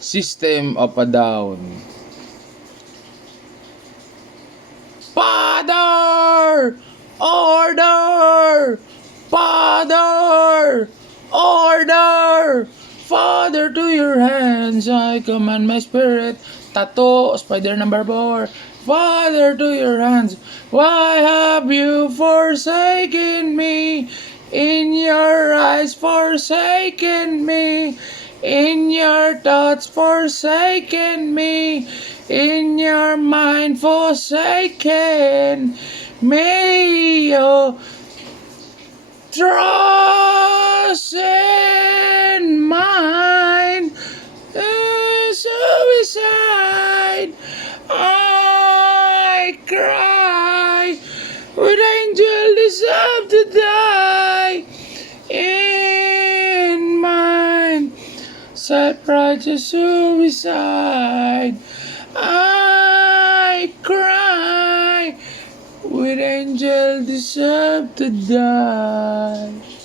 System of a Down. Father! Order! Father! Order! Father, to your hands I command my spirit. Tattoo, spider number 4. Father, to your hands. Why have you forsaken me? In your eyes forsaken me. In your thoughts forsaken me. In your mind forsaken me. Oh, trust in mine. Suicide. I cry. Would angel deserve to die? In mine. Sad righteous suicide. I cry. Would angel deserve to die?